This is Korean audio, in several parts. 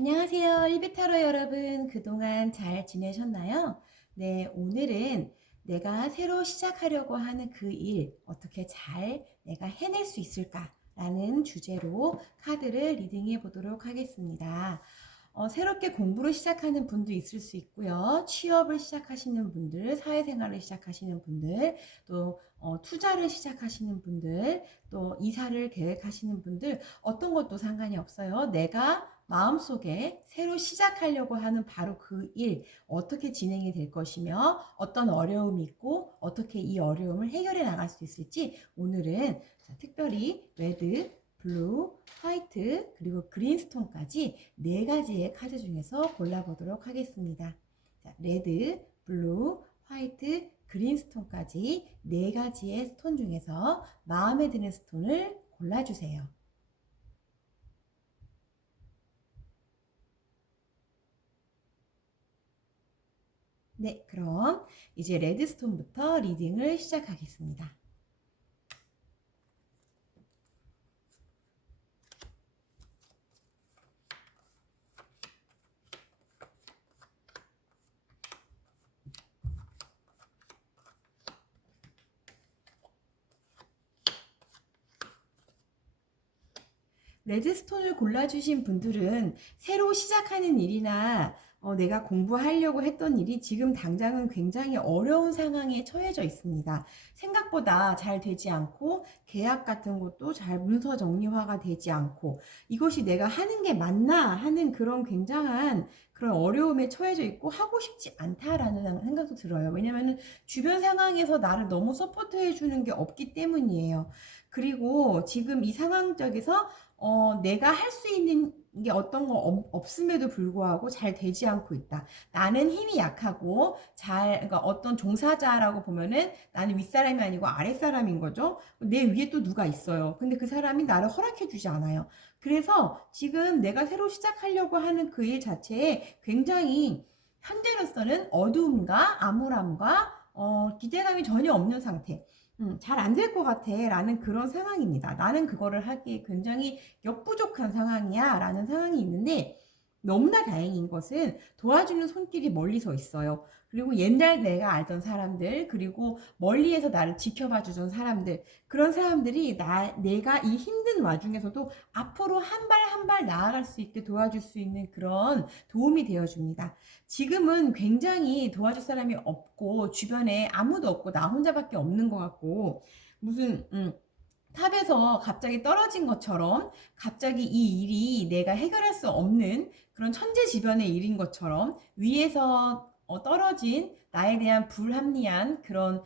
안녕하세요. 리비타로 여러분. 그동안 잘 지내셨나요? 네, 오늘은 내가 새로 시작하려고 하는 그 일, 어떻게 잘 내가 해낼 수 있을까라는 주제로 카드를 리딩해 보도록 하겠습니다. 새롭게 공부를 시작하는 분도 있을 수 있고요. 취업을 시작하시는 분들, 사회생활을 시작하시는 분들, 또 투자를 시작하시는 분들, 또 이사를 계획하시는 분들, 어떤 것도 상관이 없어요. 내가 마음속에 새로 시작하려고 하는 바로 그 일, 어떻게 진행이 될 것이며, 어떤 어려움이 있고, 어떻게 이 어려움을 해결해 나갈 수 있을지, 오늘은 특별히 레드, 블루, 화이트, 그리고 그린스톤까지 네 가지의 카드 중에서 골라보도록 하겠습니다. 자, 레드, 블루, 화이트, 그린스톤까지 네 가지의 스톤 중에서 마음에 드는 스톤을 골라주세요. 네, 그럼 이제 레드스톤부터 리딩을 시작하겠습니다. 레드스톤을 골라주신 분들은 새로 시작하는 일이나 내가 공부하려고 했던 일이 지금 당장은 굉장히 어려운 상황에 처해져 있습니다. 생각보다 잘 되지 않고 계약 같은 것도 잘 문서 정리화가 되지 않고 이것이 내가 하는 게 맞나 하는 그런 굉장한 그런 어려움에 처해져 있고 하고 싶지 않다라는 생각도 들어요. 왜냐면은 주변 상황에서 나를 너무 서포트해 주는 게 없기 때문이에요. 그리고 지금 이 상황 쪽에서 내가 할 수 있는 게 어떤 거 없음에도 불구하고 잘 되지 않고 있다. 나는 힘이 약하고 그러니까 어떤 종사자라고 보면은 나는 윗사람이 아니고 아랫사람인 거죠. 내 위에 또 누가 있어요. 근데 그 사람이 나를 허락해 주지 않아요. 그래서 지금 내가 새로 시작하려고 하는 그 일 자체에 굉장히 현재로서는 어두움과 암울함과 기대감이 전혀 없는 상태. 잘 안 될 것 같아 라는 그런 상황입니다. 나는 그거를 하기에 굉장히 역부족한 상황이야 라는 상황이 있는데 너무나 다행인 것은 도와주는 손길이 멀리서 있어요. 그리고 옛날 내가 알던 사람들, 그리고 멀리에서 나를 지켜봐 주던 사람들, 그런 사람들이 내가 이 힘든 와중에서도 앞으로 한 발 한 발 나아갈 수 있게 도와줄 수 있는 그런 도움이 되어줍니다. 지금은 굉장히 도와줄 사람이 없고 주변에 아무도 없고 나 혼자밖에 없는 것 같고 무슨 탑에서 갑자기 떨어진 것처럼 갑자기 이 일이 내가 해결할 수 없는 그런 천재지변의 일인 것처럼 위에서 떨어진 나에 대한 불합리한 그런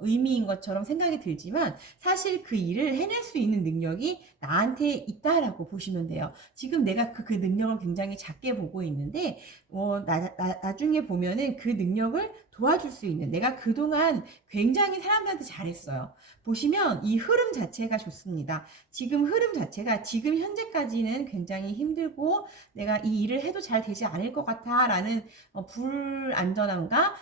의미인 것처럼 생각이 들지만 사실 그 일을 해낼 수 있는 능력이 나한테 있다라고 보시면 돼요. 지금 내가 그 능력을 굉장히 작게 보고 있는데 나중에 보면은 그 능력을 도와줄 수 있는 내가 그동안 굉장히 사람들한테 잘했어요. 보시면 이 흐름 자체가 좋습니다. 지금 흐름 자체가 지금 현재까지는 굉장히 힘들고 내가 이 일을 해도 잘 되지 않을 것 같아 라는 불안전함과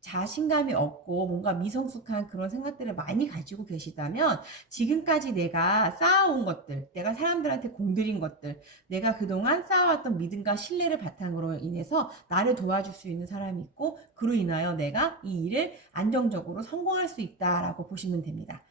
자신감이 없고 뭔가 미성숙한 그런 생각들을 많이 가지고 계시다면 지금까지 내가 쌓아온 것들, 내가 사람들한테 공들인 것들, 내가 그동안 쌓아왔던 믿음과 신뢰를 바탕으로 인해서 나를 도와줄 수 있는 사람이 있고 그로 인하여 내가 이 일을 안정적으로 성공할 수 있다라고 보시면 됩니다.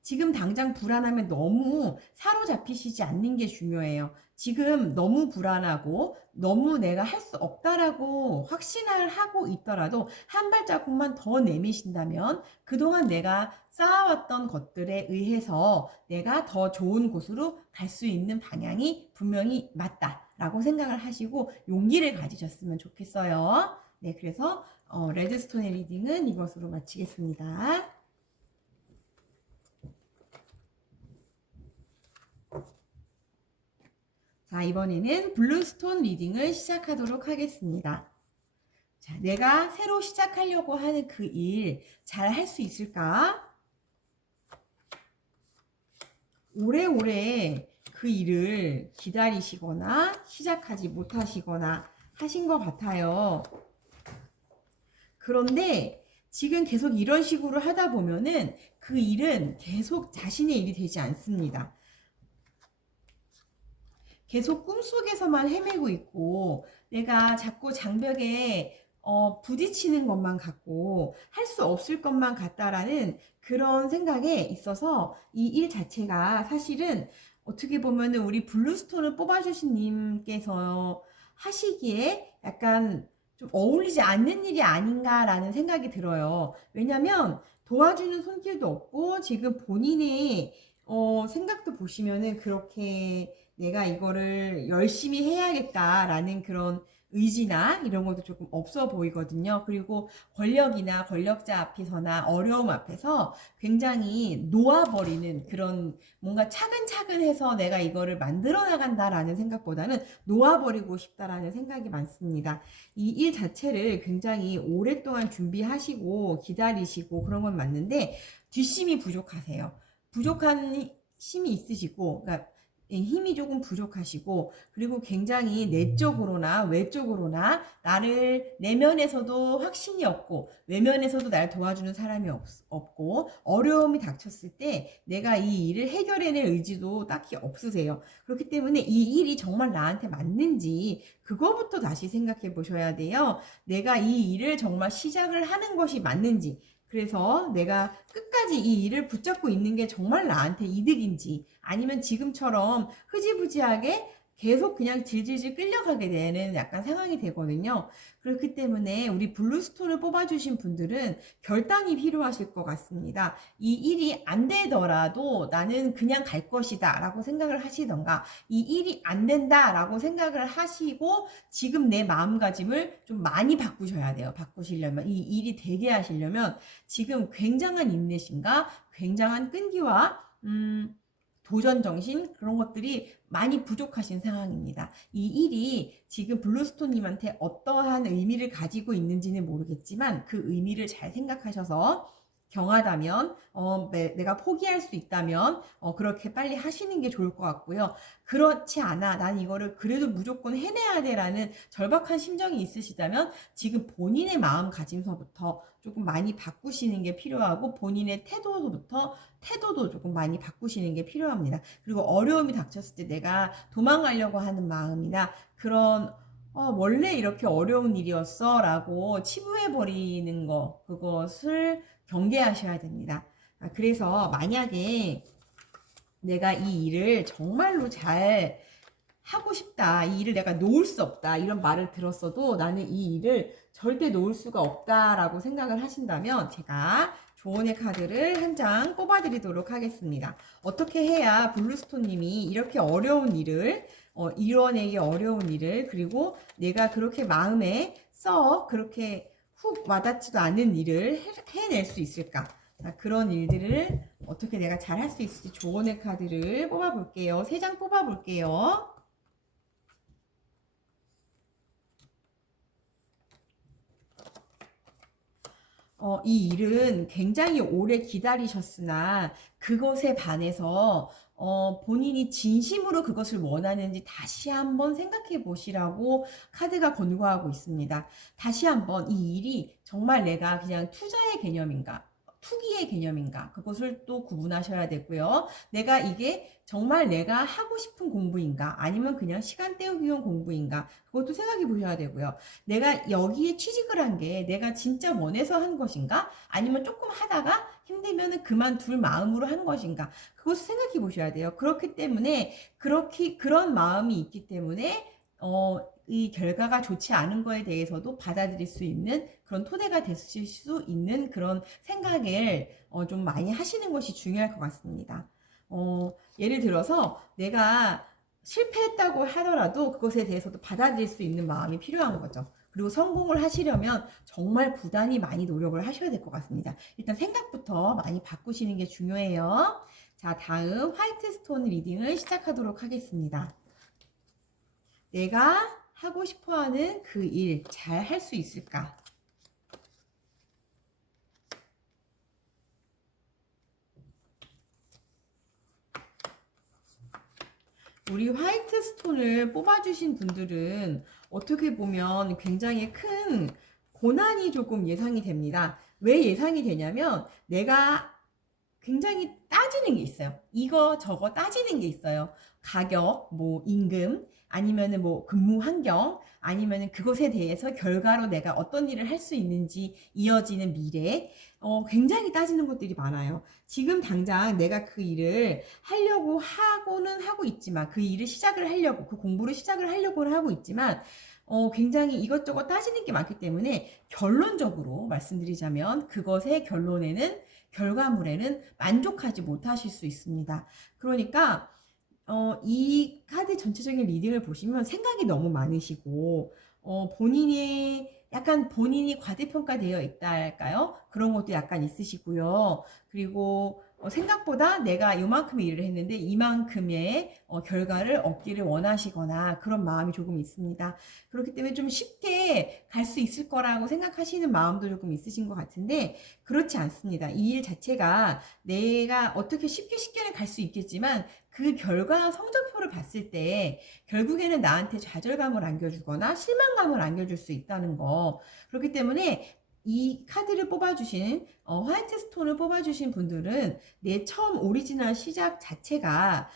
지금 당장 불안함에 너무 사로잡히시지 않는 게 중요해요. 지금 너무 불안하고 너무 내가 할 수 없다라고 확신을 하고 있더라도 한 발자국만 더 내미신다면 그동안 내가 쌓아왔던 것들에 의해서 내가 더 좋은 곳으로 갈 수 있는 방향이 분명히 맞다라고 생각을 하시고 용기를 가지셨으면 좋겠어요. 네, 그래서 레드스톤의 리딩은 이것으로 마치겠습니다. 자, 이번에는 블루스톤 리딩을 시작하도록 하겠습니다. 자, 내가 새로 시작하려고 하는 그 일 잘 할 수 있을까? 오래오래 그 일을 기다리시거나 시작하지 못하시거나 하신 것 같아요. 그런데 지금 계속 이런 식으로 하다 보면은 그 일은 계속 자신의 일이 되지 않습니다. 계속 꿈속에서만 헤매고 있고 내가 자꾸 장벽에 부딪히는 것만 같고 할 수 없을 것만 같다라는 그런 생각에 있어서 이 일 자체가 사실은 어떻게 보면은 우리 블루스톤을 뽑아주신 님께서 하시기에 약간 좀 어울리지 않는 일이 아닌가라는 생각이 들어요. 왜냐면 도와주는 손길도 없고 지금 본인의 생각도 보시면은 그렇게 내가 이거를 열심히 해야겠다라는 그런 의지나 이런 것도 조금 없어 보이거든요. 그리고 권력이나 권력자 앞에서나 어려움 앞에서 굉장히 놓아버리는 그런 뭔가 차근차근 해서 내가 이거를 만들어 나간다라는 생각보다는 놓아버리고 싶다라는 생각이 많습니다. 이 일 자체를 굉장히 오랫동안 준비하시고 기다리시고 그런 건 맞는데 뒷심이 부족하세요. 부족한 힘이 있으시고, 그러니까 힘이 조금 부족하시고, 그리고 굉장히 내적으로나 외적으로나 나를 내면에서도 확신이 없고, 외면에서도 날 도와주는 사람이 없고, 어려움이 닥쳤을 때 내가 이 일을 해결해낼 의지도 딱히 없으세요. 그렇기 때문에 이 일이 정말 나한테 맞는지, 그거부터 다시 생각해 보셔야 돼요. 내가 이 일을 정말 시작을 하는 것이 맞는지, 그래서 내가 끝까지 이 일을 붙잡고 있는 게 정말 나한테 이득인지 아니면 지금처럼 흐지부지하게 계속 그냥 질질질 끌려가게 되는 약간 상황이 되거든요. 그렇기 때문에 우리 블루스톤을 뽑아주신 분들은 결단이 필요하실 것 같습니다. 이 일이 안 되더라도 나는 그냥 갈 것이다 라고 생각을 하시던가 이 일이 안 된다 라고 생각을 하시고 지금 내 마음가짐을 좀 많이 바꾸셔야 돼요. 바꾸시려면 이 일이 되게 하시려면 지금 굉장한 인내심과 굉장한 끈기와 도전 정신 그런 것들이 많이 부족하신 상황입니다. 이 일이 지금 블루스톤님한테 어떠한 의미를 가지고 있는지는 모르겠지만 그 의미를 잘 생각하셔서 경하다면 내가 포기할 수 있다면 그렇게 빨리 하시는 게 좋을 것 같고요. 그렇지 않아 난 이거를 그래도 무조건 해내야 돼라는 절박한 심정이 있으시다면 지금 본인의 마음가짐서부터 조금 많이 바꾸시는 게 필요하고 본인의 태도도 조금 많이 바꾸시는 게 필요합니다. 그리고 어려움이 닥쳤을 때 내가 도망가려고 하는 마음이나 그런 원래 이렇게 어려운 일이었어 라고 치부해버리는 거 그것을 경계하셔야 됩니다. 그래서 만약에 내가 이 일을 정말로 잘 하고 싶다. 이 일을 내가 놓을 수 없다. 이런 말을 들었어도 나는 이 일을 절대 놓을 수가 없다라고 생각을 하신다면 제가 조언의 카드를 한 장 뽑아드리도록 하겠습니다. 어떻게 해야 블루스톤님이 이렇게 어려운 일을 이뤄내기 어려운 일을 그리고 내가 그렇게 마음에 그렇게 훅 와닿지도 않은 일을 해낼 수 있을까? 자, 그런 일들을 어떻게 내가 잘 할 수 있을지 조언의 카드를 뽑아볼게요. 3장 뽑아볼게요. 이 일은 굉장히 오래 기다리셨으나 그것에 반해서 본인이 진심으로 그것을 원하는지 다시 한번 생각해 보시라고 카드가 권고하고 있습니다. 다시 한번 이 일이 정말 내가 그냥 투자의 개념인가? 투기의 개념인가? 그것을 또 구분하셔야 되고요. 내가 이게 정말 내가 하고 싶은 공부인가? 아니면 그냥 시간 때우기용 공부인가? 그것도 생각해 보셔야 되고요. 내가 여기에 취직을 한 게 내가 진짜 원해서 한 것인가? 아니면 조금 하다가 힘들면은 그만둘 마음으로 한 것인가? 그것을 생각해 보셔야 돼요. 그렇기 때문에 그런 마음이 있기 때문에 이 결과가 좋지 않은 거에 대해서도 받아들일 수 있는 그런 토대가 되실 수 있는 그런 생각을 좀 많이 하시는 것이 중요할 것 같습니다. 예를 들어서 내가 실패했다고 하더라도 그것에 대해서도 받아들일 수 있는 마음이 필요한 거죠. 그리고 성공을 하시려면 정말 부단히 많이 노력을 하셔야 될 것 같습니다. 일단 생각부터 많이 바꾸시는 게 중요해요. 자, 다음 화이트 스톤 리딩을 시작하도록 하겠습니다. 내가 하고 싶어하는 그 일 잘 할 수 있을까? 우리 화이트 스톤을 뽑아주신 분들은 어떻게 보면 굉장히 큰 고난이 조금 예상이 됩니다. 왜 예상이 되냐면 내가 굉장히 따지는 게 있어요. 이거 저거 따지는 게 있어요. 가격, 뭐 임금, 아니면은 뭐 근무 환경, 아니면은 그것에 대해서 결과로 내가 어떤 일을 할 수 있는지 이어지는 미래, 굉장히 따지는 것들이 많아요. 지금 당장 내가 그 일을 하려고 하고는 하고 있지만, 그 일을 시작을 하려고, 그 공부를 시작을 하려고는 하고 있지만, 굉장히 이것저것 따지는 게 많기 때문에 결론적으로 말씀드리자면 그것의 결론에는 결과물에는 만족하지 못하실 수 있습니다. 그러니까 이 카드 전체적인 리딩을 보시면 생각이 너무 많으시고, 본인이, 약간 본인이 과대평가되어 있다 할까요? 그런 것도 약간 있으시고요. 그리고 생각보다 내가 이만큼의 일을 했는데 이만큼의 결과를 얻기를 원하시거나 그런 마음이 조금 있습니다. 그렇기 때문에 좀 쉽게 갈 수 있을 거라고 생각하시는 마음도 조금 있으신 것 같은데, 그렇지 않습니다. 이 일 자체가 내가 어떻게 쉽게는 갈 수 있겠지만 그 결과 성적표를 봤을 때 결국에는 나한테 좌절감을 안겨주거나 실망감을 안겨줄 수 있다는 거. 그렇기 때문에 이 카드를 뽑아주신, 화이트 스톤을 뽑아주신 분들은 내 처음 오리지널 시작 자체가,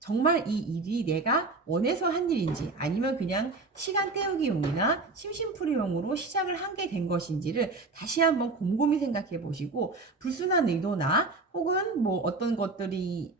정말 이 일이 내가 원해서 한 일인지 아니면 그냥 시간 때우기용이나 심심풀이용으로 시작을 한 게 된 것인지를 다시 한번 곰곰이 생각해 보시고, 불순한 의도나 혹은 뭐 어떤 것들이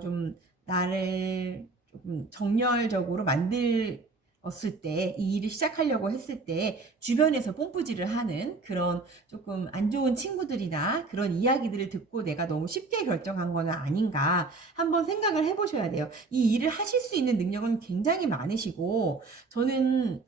좀 나를 조금 정열적으로 만들었을 때, 이 일을 시작하려고 했을 때 주변에서 뽐뿌질을 하는 그런 조금 안 좋은 친구들이나 그런 이야기들을 듣고 내가 너무 쉽게 결정한 거는 아닌가 한번 생각을 해보셔야 돼요. 이 일을 하실 수 있는 능력은 굉장히 많으시고, 저는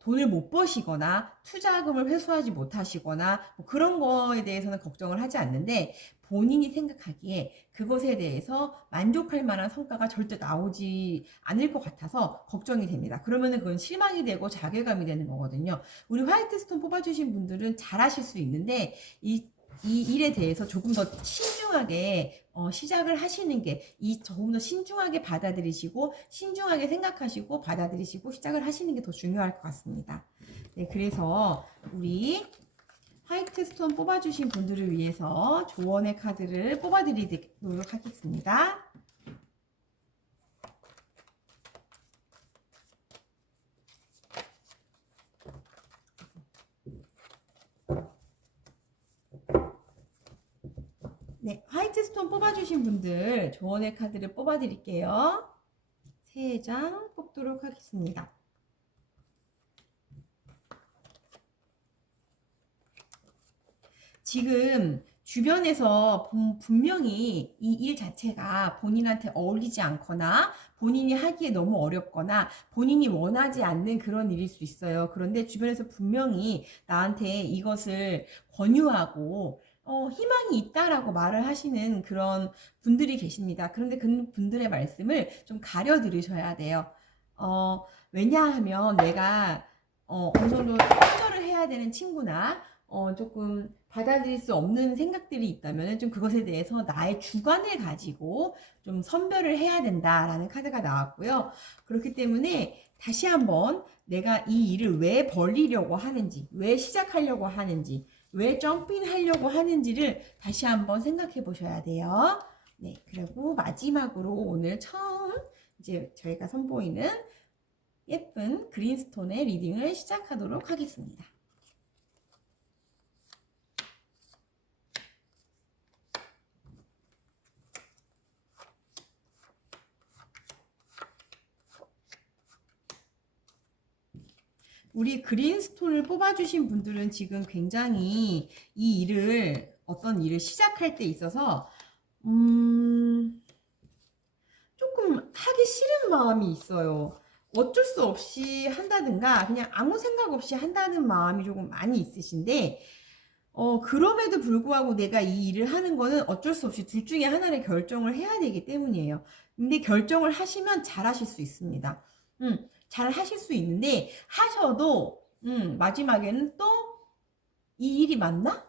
돈을 못 버시거나 투자금을 회수하지 못하시거나 뭐 그런 거에 대해서는 걱정을 하지 않는데, 본인이 생각하기에 그것에 대해서 만족할 만한 성과가 절대 나오지 않을 것 같아서 걱정이 됩니다. 그러면은 그건 실망이 되고 자괴감이 되는 거거든요. 우리 화이트 스톤 뽑아주신 분들은 잘하실 수 있는데, 이 일에 대해서 조금 더 신중하게 시작을 하시는 게, 조금 더 신중하게 받아들이시고 신중하게 생각하시고 받아들이시고 시작을 하시는 게 더 중요할 것 같습니다. 네, 그래서 우리 화이트 스톤 뽑아주신 분들을 위해서 조언의 카드를 뽑아드리도록 하겠습니다. 네, 화이트 스톤 뽑아주신 분들 조언의 카드를 뽑아드릴게요. 3장 뽑도록 하겠습니다. 지금 주변에서 분명히 이 일 자체가 본인한테 어울리지 않거나 본인이 하기에 너무 어렵거나 본인이 원하지 않는 그런 일일 수 있어요. 그런데 주변에서 분명히 나한테 이것을 권유하고 희망이 있다라고 말을 하시는 그런 분들이 계십니다. 그런데 그 분들의 말씀을 좀 가려 들으셔야 돼요. 왜냐하면 내가 어느 정도 손절을 해야 되는 친구나 조금 받아들일 수 없는 생각들이 있다면 좀 그것에 대해서 나의 주관을 가지고 좀 선별을 해야 된다라는 카드가 나왔고요. 그렇기 때문에 다시 한번 내가 이 일을 왜 벌리려고 하는지, 왜 시작하려고 하는지, 왜 점핑 하려고 하는지를 다시 한번 생각해 보셔야 돼요. 네, 그리고 마지막으로 오늘 처음 이제 저희가 선보이는 예쁜 그린스톤의 리딩을 시작하도록 하겠습니다. 우리 그린스톤을 뽑아주신 분들은 지금 굉장히 이 일을, 어떤 일을 시작할 때 있어서 조금 하기 싫은 마음이 있어요. 어쩔 수 없이 한다든가 그냥 아무 생각 없이 한다는 마음이 조금 많이 있으신데, 그럼에도 불구하고 내가 이 일을 하는 거는 어쩔 수 없이 둘 중에 하나를 결정을 해야 되기 때문이에요. 근데 결정을 하시면 잘 하실 수 있습니다. 잘 하실 수 있는데, 하셔도, 마지막에는 또 이 일이 맞나?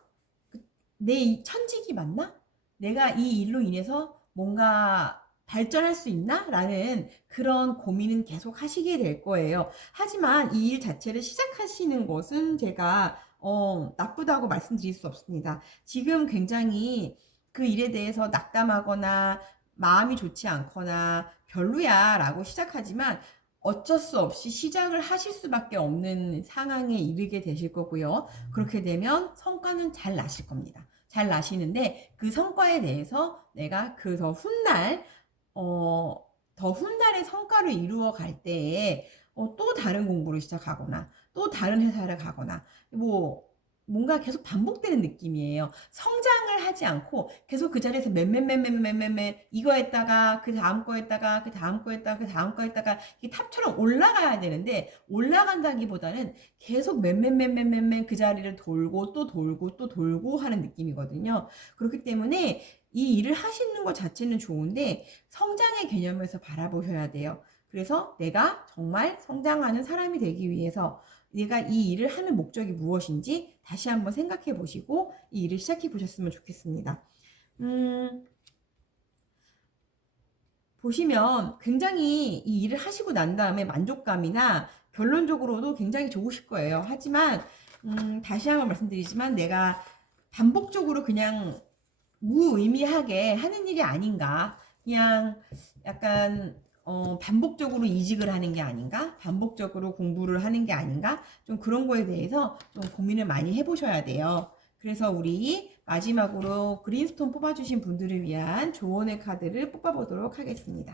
내 천직이 맞나? 내가 이 일로 인해서 뭔가 발전할 수 있나? 라는 그런 고민은 계속 하시게 될 거예요. 하지만 이 일 자체를 시작하시는 것은 제가 나쁘다고 말씀드릴 수 없습니다. 지금 굉장히 그 일에 대해서 낙담하거나 마음이 좋지 않거나 별로야 라고 시작하지만 어쩔 수 없이 시작을 하실 수밖에 없는 상황에 이르게 되실 거고요. 그렇게 되면 성과는 잘 나실 겁니다. 잘 나시는데 그 성과에 대해서 내가 그 더 훗날의 성과를 이루어 갈 때에 또 다른 공부를 시작하거나 또 다른 회사를 가거나 뭐 뭔가 계속 반복되는 느낌이에요. 성장을 하지 않고 계속 그 자리에서 맨맨맨맨맨맨맨 이거 했다가 그 다음 거 했다가 그 다음 거 했다가 그 다음 거 했다가 이게 탑처럼 올라가야 되는데 올라간다기보다는 계속 맨맨맨맨맨맨 그 자리를 돌고 또 돌고 또 돌고 하는 느낌이거든요. 그렇기 때문에 이 일을 하시는 것 자체는 좋은데 성장의 개념에서 바라보셔야 돼요. 그래서 내가 정말 성장하는 사람이 되기 위해서 내가 이 일을 하는 목적이 무엇인지 다시 한번 생각해 보시고 이 일을 시작해 보셨으면 좋겠습니다. 보시면 굉장히 이 일을 하시고 난 다음에 만족감이나 결론적으로도 굉장히 좋으실 거예요. 하지만 다시 한번 말씀드리지만 내가 반복적으로 그냥 무의미하게 하는 일이 아닌가. 그냥 약간 반복적으로 이직을 하는 게 아닌가? 반복적으로 공부를 하는 게 아닌가? 좀 그런 거에 대해서 좀 고민을 많이 해보셔야 돼요. 그래서 우리 마지막으로 그린스톤 뽑아주신 분들을 위한 조언의 카드를 뽑아보도록 하겠습니다.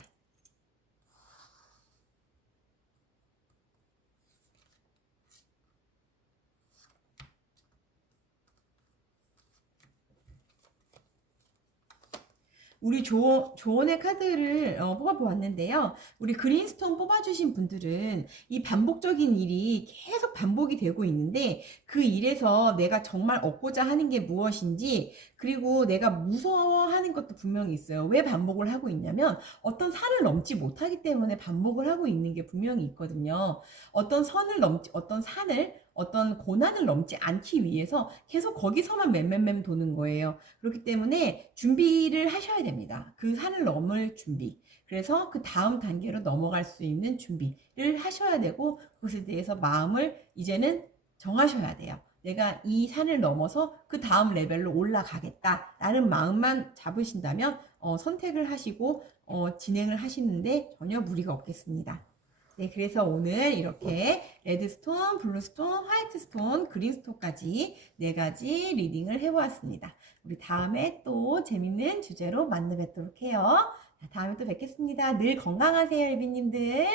우리 조언의 카드를 뽑아보았는데요. 우리 그린스톤 뽑아주신 분들은 이 반복적인 일이 계속 반복이 되고 있는데 그 일에서 내가 정말 얻고자 하는 게 무엇인지 그리고 내가 무서워하는 것도 분명히 있어요. 왜 반복을 하고 있냐면 어떤 산을 넘지 못하기 때문에 반복을 하고 있는 게 분명히 있거든요. 어떤 산을 어떤 고난을 넘지 않기 위해서 계속 거기서만 맴맴맴 도는 거예요. 그렇기 때문에 준비를 하셔야 됩니다. 그 산을 넘을 준비. 그래서 그 다음 단계로 넘어갈 수 있는 준비를 하셔야 되고 그것에 대해서 마음을 이제는 정하셔야 돼요. 내가 이 산을 넘어서 그 다음 레벨로 올라가겠다라는 마음만 잡으신다면 선택을 하시고 진행을 하시는데 전혀 무리가 없겠습니다. 네, 그래서 오늘 이렇게 레드스톤, 블루스톤, 화이트스톤, 그린스톤까지 4가지 리딩을 해보았습니다. 우리 다음에 또 재밌는 주제로 만나 뵙도록 해요. 다음에 또 뵙겠습니다. 늘 건강하세요, 일비님들.